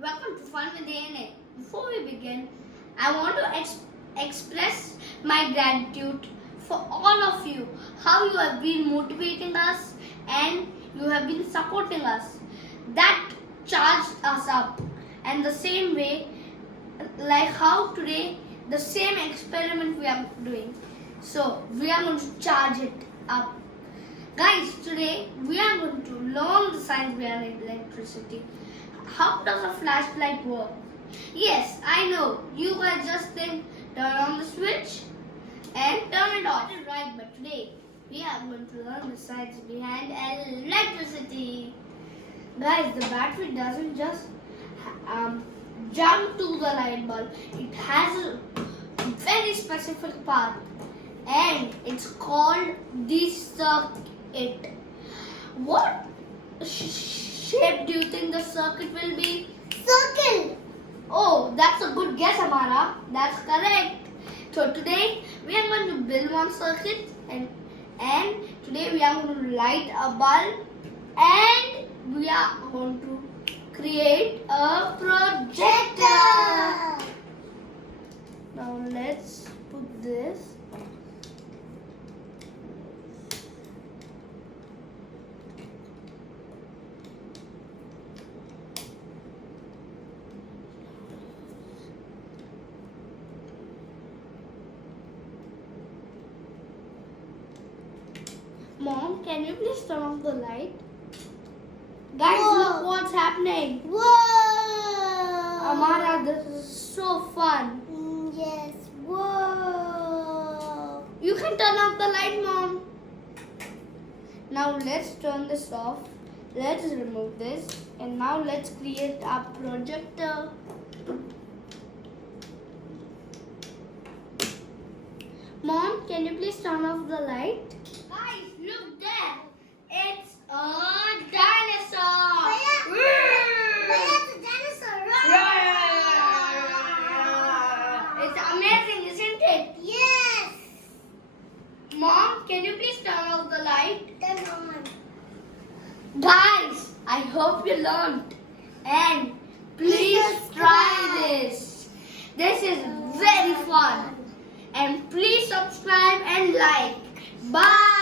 Welcome to Fun with DNA. Before we begin, I want to express my gratitude for all of you, how you have been motivating us and you have been supporting us. That charged us up. And the same way, like how today, the same experiment we are doing. So, we are going to charge it up. Guys, today we are going to learn the science behind electricity. How does a flashlight work? Yes, I know. You guys just think turn on the switch and turn it off. Right, but today we are going to learn the science behind electricity. Guys, the battery doesn't just jump to the light bulb. It has a very specific path and it's called the circuit. What shape do you think the circuit will be? Circle. Oh, that's a good guess, Amara. That's correct. So today we are going to build one circuit and today we are going to light a bulb and we are going to create a projector. Now let's put this. Mom, can you please turn off the light? Guys, Whoa. Look what's happening. Whoa! Amara, this is so fun. Yes. Whoa! You can turn off the light, Mom. Now let's turn this off. Let's remove this. And now let's create our projector. Mom, can you please turn off the light? Guys, look there. It's a dinosaur. It's a dinosaur. It's amazing, isn't it? Yes. Mom, can you please turn off the light? Turn on. Guys, I hope you learned. And please try this. This is very fun. And please subscribe and like. Bye.